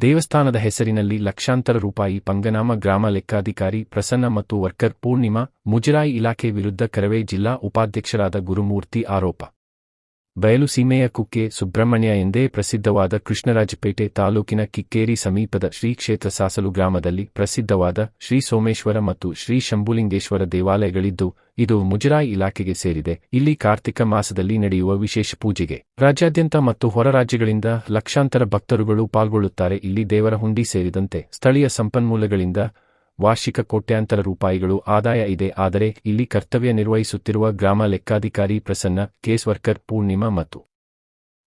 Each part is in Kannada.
ದೇವಸ್ಥಾನದ ಹೆಸರಿನಲ್ಲಿ ಲಕ್ಷಾಂತರ ರೂಪಾಯಿ ಪಂಗನಾಮ ಗ್ರಾಮ ಲೆಕ್ಕಾಧಿಕಾರಿ ಪ್ರಸನ್ನ ಮತ್ತು ವರ್ಕರ್ ಪೂರ್ಣಿಮಾ ಮುಜರಾಯಿ ಇಲಾಖೆ ವಿರುದ್ಧ ಕರವೇ ಜಿಲ್ಲಾ ಉಪಾಧ್ಯಕ್ಷರಾದ ಗುರುಮೂರ್ತಿ ಆರೋಪ. ಬಯಲು ಸೀಮೆಯ ಕುಕ್ಕೆ ಸುಬ್ರಹ್ಮಣ್ಯ ಎಂದೇ ಪ್ರಸಿದ್ಧವಾದ ಕೃಷ್ಣರಾಜಪೇಟೆ ತಾಲೂಕಿನ ಕಿಕ್ಕೇರಿ ಸಮೀಪದ ಶ್ರೀ ಕ್ಷೇತ್ರ ಸಾಸಲು ಗ್ರಾಮದಲ್ಲಿ ಪ್ರಸಿದ್ಧವಾದ ಶ್ರೀ ಸೋಮೇಶ್ವರ ಮತ್ತು ಶ್ರೀ ಶಂಭುಲಿಂಗೇಶ್ವರ ದೇವಾಲಯಗಳಿದ್ದು, ಇದು ಮುಜರಾಯಿ ಇಲಾಖೆಗೆ ಸೇರಿದೆ. ಇಲ್ಲಿ ಕಾರ್ತಿಕ ಮಾಸದಲ್ಲಿ ನಡೆಯುವ ವಿಶೇಷ ಪೂಜೆಗೆ ರಾಜ್ಯಾದ್ಯಂತ ಮತ್ತು ಹೊರ ರಾಜ್ಯಗಳಿಂದ ಲಕ್ಷಾಂತರ ಭಕ್ತರುಗಳು ಪಾಲ್ಗೊಳ್ಳುತ್ತಾರೆ. ಇಲ್ಲಿ ದೇವರ ಹುಂಡಿ ಸೇರಿದಂತೆ ಸ್ಥಳೀಯ ಸಂಪನ್ಮೂಲಗಳಿಂದ ವಾರ್ಷಿಕ ಕೋಟ್ಯಾಂತರ ರೂಪಾಯಿಗಳು ಆದಾಯ ಇದೆ. ಆದರೆ, ಇಲ್ಲಿ ಕರ್ತವ್ಯ ನಿರ್ವಹಿಸುತ್ತಿರುವ ಗ್ರಾಮ ಲೆಕ್ಕಾಧಿಕಾರಿ ಪ್ರಸನ್ನ ಕೇಸ್ ವರ್ಕರ್ ಪೂರ್ಣಿಮಾ ಮತ್ತು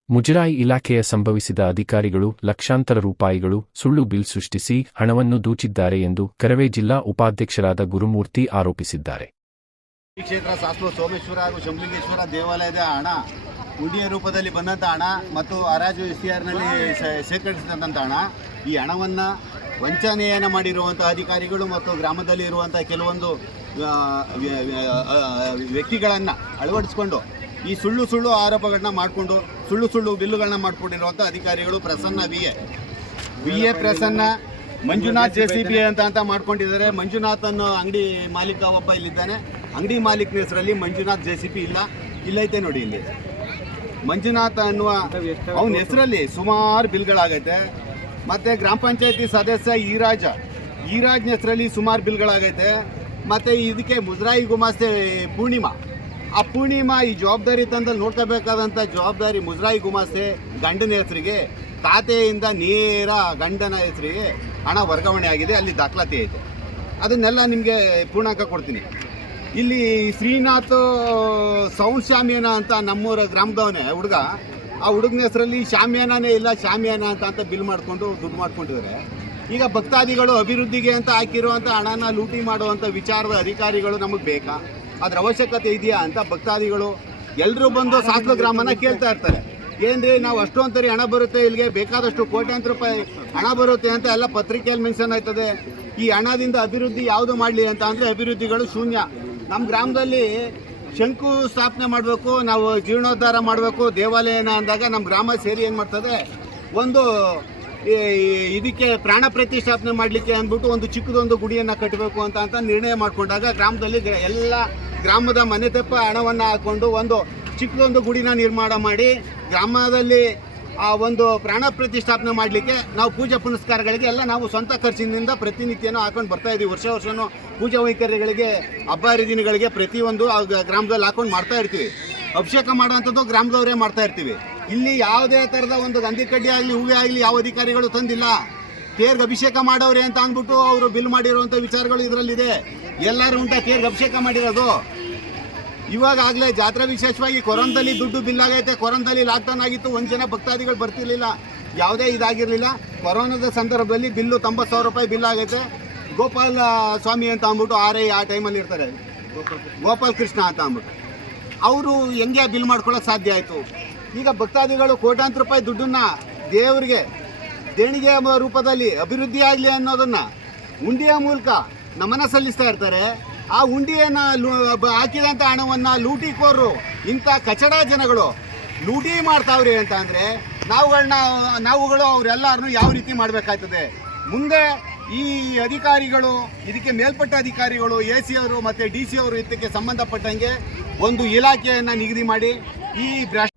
ಮುಜರಾಯಿ ಇಲಾಖೆಯ ಸಂಭವಿಸಿದ ಅಧಿಕಾರಿಗಳು ಲಕ್ಷಾಂತರ ರೂಪಾಯಿಗಳು ಸುಳ್ಳು ಬಿಲ್ ಸೃಷ್ಟಿಸಿ ಹಣವನ್ನು ದೂಚಿದ್ದಾರೆ ಎಂದು ಕರವೇ ಜಿಲ್ಲಾ ಉಪಾಧ್ಯಕ್ಷರಾದ ಗುರುಮೂರ್ತಿ ಆರೋಪಿಸಿದ್ದಾರೆ. ಕ್ಷೇತ್ರ ಸಾಸ್ಲು ಸೋಮೇಶ್ವರ ಹಾಗೂ ಶಂಭಲಿಂಗೇಶ್ವರ ದೇವಾಲಯದ ಹಣ, ಉಂಡಿಯ ರೂಪದಲ್ಲಿ ಬಂದಂಥ ಹಣ ಮತ್ತು ಹರಾಜು ಎಸ್ ಸಿ ಆರ್ನಲ್ಲಿ ಶೇಖರಿಸಿದಂಥ ಹಣ, ಈ ಹಣವನ್ನು ವಂಚನೆಯನ್ನು ಮಾಡಿರುವಂಥ ಅಧಿಕಾರಿಗಳು ಮತ್ತು ಗ್ರಾಮದಲ್ಲಿ ಇರುವಂಥ ಕೆಲವೊಂದು ವ್ಯಕ್ತಿಗಳನ್ನು ಅಳವಡಿಸ್ಕೊಂಡು ಈ ಸುಳ್ಳು ಸುಳ್ಳು ಆರೋಪಗಳನ್ನ ಮಾಡಿಕೊಂಡು, ಸುಳ್ಳು ಸುಳ್ಳು ಬಿಲ್ಲುಗಳನ್ನ ಮಾಡಿಕೊಂಡಿರುವಂಥ ಅಧಿಕಾರಿಗಳು Prasanna V A. V A Prasanna, Manjunath J C B ಅಂತ ಅಂತ ಮಾಡ್ಕೊಂಡಿದ್ದಾರೆ. ಮಂಜುನಾಥ್ ಅನ್ನೋ ಅಂಗಡಿ ಮಾಲೀಕ ಒಬ್ಬ ಇಲ್ಲಿದ್ದಾನೆ. ಅಂಗಡಿ ಮಾಲೀಕನ ಹೆಸರಲ್ಲಿ ಮಂಜುನಾಥ್ ಜೆ ಸಿ ಪಿ ಇಲ್ಲ. ಇಲ್ಲೈತೆ ನೋಡಿ ಇಲ್ಲಿ. ಮಂಜುನಾಥ ಅನ್ನುವ, ಅವನ ಹೆಸರಲ್ಲಿ ಸುಮಾರು ಬಿಲ್ಗಳಾಗೈತೆ. ಮತ್ತು ಗ್ರಾಮ ಪಂಚಾಯತಿ ಸದಸ್ಯ ಈರಾಜ. ಈರಾಜ್ನ ಹೆಸರಲ್ಲಿ ಸುಮಾರು ಬಿಲ್ಗಳಾಗೈತೆ. ಮತ್ತು ಇದಕ್ಕೆ ಮುಜರಾಯಿ ಗುಮಾಸ್ತೆ ಪೂರ್ಣಿಮಾ. ಆ ಪೂರ್ಣಿಮಾ ಈ ಜವಾಬ್ದಾರಿ ತಂದಲ್ಲಿ ನೋಡ್ಕೋಬೇಕಾದಂಥ ಜವಾಬ್ದಾರಿ ಮುಜರಾಯಿ ಗುಮಾಸ್ತೆ ಗಂಡನ ಹೆಸರಿಗೆ, ತಾತೆಯಿಂದ ನೇರ ಗಂಡನ ಹೆಸರಿಗೆ ಹಣ ವರ್ಗಾವಣೆ ಆಗಿದೆ, ಅಲ್ಲಿ ದಾಖಲಾತಿ ಐತೆ. ಅದನ್ನೆಲ್ಲ ನಿಮಗೆ ಪೂರ್ಣಾಂಕ ಕೊಡ್ತೀನಿ. ಇಲ್ಲಿ ಶ್ರೀನಾಥ್, ಸೌಂಡ್ ಅಂತ ನಮ್ಮೂರ ಗ್ರಾಮದವನೇ ಹುಡುಗ ಆ ಹುಡುಗನ ಹೆಸರಲ್ಲಿ ಶಾಮಿಯಾನೇ ಇಲ್ಲ ಶಾಮಿಯಾನ ಅಂತ ಅಂತ ಬಿಲ್ ಮಾಡಿಕೊಂಡು ದುಡ್ಡು ಮಾಡ್ಕೊಂಡಿದ್ದಾರೆ. ಈಗ ಭಕ್ತಾದಿಗಳು ಅಭಿವೃದ್ಧಿಗೆ ಅಂತ ಹಾಕಿರುವಂಥ ಹಣನ ಲೂಟಿ ಮಾಡುವಂಥ ವಿಚಾರದ ಅಧಿಕಾರಿಗಳು ನಮಗೆ ಬೇಕಾ? ಅದ್ರ ಅವಶ್ಯಕತೆ ಇದೆಯಾ ಅಂತ ಭಕ್ತಾದಿಗಳು ಎಲ್ಲರೂ ಬಂದು ಸಾಸ್ಲು ಗ್ರಾಮನ ಕೇಳ್ತಾ ಇರ್ತಾರೆ. ಏನ್ರಿ, ನಾವು ಅಷ್ಟೊಂದರಿ ಹಣ ಬರುತ್ತೆ, ಇಲ್ಲಿಗೆ ಬೇಕಾದಷ್ಟು ಕೋಟ್ಯಾಂತರ ರೂಪಾಯಿ ಹಣ ಬರುತ್ತೆ ಅಂತ ಎಲ್ಲ ಪತ್ರಿಕೆಯಲ್ಲಿ ಮೆನ್ಷನ್ ಆಯ್ತದೆ. ಈ ಹಣದಿಂದ ಅಭಿವೃದ್ಧಿ ಯಾವುದು ಮಾಡಲಿ ಅಂತ ಅಂದರೆ ಅಭಿವೃದ್ಧಿಗಳು ಶೂನ್ಯ. ನಮ್ಮ ಗ್ರಾಮದಲ್ಲಿ ಶಂಕು ಸ್ಥಾಪನೆ ಮಾಡಬೇಕು, ನಾವು ಜೀರ್ಣೋದ್ಧಾರ ಮಾಡಬೇಕು, ದೇವಾಲಯನ ಅಂದಾಗ ನಮ್ಮ ಗ್ರಾಮ ಸೇರಿ ಏನು ಮಾಡ್ತದೆ, ಒಂದು ಇದಕ್ಕೆ ಪ್ರಾಣ ಪ್ರತಿಷ್ಠಾಪನೆ ಮಾಡಲಿಕ್ಕೆ ಅಂದ್ಬಿಟ್ಟು ಒಂದು ಚಿಕ್ಕದೊಂದು ಗುಡಿಯನ್ನು ಕಟ್ಟಬೇಕು ಅಂತ ಅಂತ ನಿರ್ಣಯ ಮಾಡಿಕೊಂಡಾಗ ಗ್ರಾಮದಲ್ಲಿ ಗ್ರ- ಎಲ್ಲ ಗ್ರಾಮದ ಮನೆ ತಪ್ಪ ಹಣವನ್ನು ಹಾಕ್ಕೊಂಡು ಒಂದು ಚಿಕ್ಕದೊಂದು ಗುಡಿನ ನಿರ್ಮಾಣ ಮಾಡಿ, ಗ್ರಾಮದಲ್ಲಿ ಆ ಒಂದು ಪ್ರಾಣ ಪ್ರತಿಷ್ಠಾಪನೆ ಮಾಡಲಿಕ್ಕೆ ನಾವು ಪೂಜೆ ಪುನಸ್ಕಾರಗಳಿಗೆ ಎಲ್ಲ ನಾವು ಸ್ವಂತ ಖರ್ಚಿನಿಂದ ಪ್ರತಿನಿತ್ಯನೂ ಹಾಕೊಂಡು ಬರ್ತಾ ಇದ್ದೀವಿ ವರ್ಷ ವರ್ಷವೂ ಪೂಜಾ ವೈಖರಿಗಳಿಗೆ ಹಬ್ಬ ಹರಿದಿನಗಳಿಗೆ ಪ್ರತಿಯೊಂದು ಗ್ರಾಮದಲ್ಲಿ ಹಾಕೊಂಡು ಮಾಡ್ತಾ ಇರ್ತೀವಿ. ಅಭಿಷೇಕ ಮಾಡೋವಂಥದ್ದು ಗ್ರಾಮದವರೇ ಮಾಡ್ತಾ ಇರ್ತೀವಿ. ಇಲ್ಲಿ ಯಾವುದೇ ಥರದ ಒಂದು ಗಂಧಿ ಕಡ್ಡಿ ಆಗಲಿ, ಹೂವೇ ಆಗಲಿ ಯಾವ ಅಧಿಕಾರಿಗಳು ತಂದಿಲ್ಲ. ತೇರ್ಗೆ ಅಭಿಷೇಕ ಮಾಡೋರೆ ಅಂತ ಅಂದ್ಬಿಟ್ಟು ಅವರು ಬಿಲ್ ಮಾಡಿರುವಂಥ ವಿಚಾರಗಳು ಇದರಲ್ಲಿದೆ. ಎಲ್ಲರೂ ಉಂಟ ತೇರ್ಗೆ ಅಭಿಷೇಕ ಮಾಡಿರೋದು. ಇವಾಗ ಜಾತ್ರೆ ವಿಶೇಷವಾಗಿ ಕೊರೋನಾದಲ್ಲಿ ದುಡ್ಡು ಬಿಲ್ ಆಗೈತೆ ಕೊರೋನಾದಲ್ಲಿ ಲಾಕ್ಡೌನ್ ಆಗಿತ್ತು. ಒಂದು ಜನ ಭಕ್ತಾದಿಗಳು ಬರ್ತಿರ್ಲಿಲ್ಲ. ಯಾವುದೇ ಇದಾಗಿರಲಿಲ್ಲ. ಕೊರೋನಾದ ಸಂದರ್ಭದಲ್ಲಿ ಬಿಲ್ಲು ತೊಂಬತ್ತು ಸಾವಿರ ರೂಪಾಯಿ ಬಿಲ್ ಆಗೈತೆ. ಗೋಪಾಲ ಸ್ವಾಮಿ ಅಂತ ಅಂದ್ಬಿಟ್ಟು ಆರೇ ಆ ಟೈಮಲ್ಲಿ ಇರ್ತಾರೆ. ಗೋಪಾಲ್ ಕೃಷ್ಣ ಅಂತ ಅಂದ್ಬಿಟ್ಟು. ಅವರು ಹೆಂಗೆ ಬಿಲ್ ಮಾಡ್ಕೊಳ್ಳೋಕೆ ಸಾಧ್ಯ ಆಯಿತು? ಈಗ ಭಕ್ತಾದಿಗಳು ಕೋಟ್ಯಾಂತರ ರೂಪಾಯಿ ದುಡ್ಡನ್ನು ದೇವರಿಗೆ, ದೇಣಿಗೆ ರೂಪದಲ್ಲಿ ಅಭಿವೃದ್ಧಿ ಆಗಲಿ ಅನ್ನೋದನ್ನ ಉಂಡಿಯ ಮೂಲಕ ನಮನ ಸಲ್ಲಿಸ್ತಾ ಇರ್ತಾರೆ. ಆ ಉಂಡಿಯನ್ನು ಹಾಕಿದಂಥ ಹಣವನ್ನು ಲೂಟಿಕೋರು ಇಂಥ ಕಚಡ ಜನಗಳು ಲೂಟಿ ಮಾಡ್ತಾವ್ರಿ ಅಂತ ಅಂದರೆ ನಾವುಗಳನ್ನ ನಾವುಗಳು ಅವರೆಲ್ಲರನ್ನು ಯಾವ ರೀತಿ ಮಾಡಬೇಕಾಗ್ತದೆ ಮುಂದೆ ಈ ಅಧಿಕಾರಿಗಳು, ಇದಕ್ಕೆ ಮೇಲ್ಪಟ್ಟ ಅಧಿಕಾರಿಗಳು, ಎ ಸಿ ಅವರು ಮತ್ತು ಡಿ ಸಿ ಅವರು ಇದಕ್ಕೆ ಸಂಬಂಧಪಟ್ಟಂಗೆ ಒಂದು ಇಲಾಖೆಯನ್ನು ನಿಗದಿ ಮಾಡಿ ಈ ಭ್ರಷ್ಟ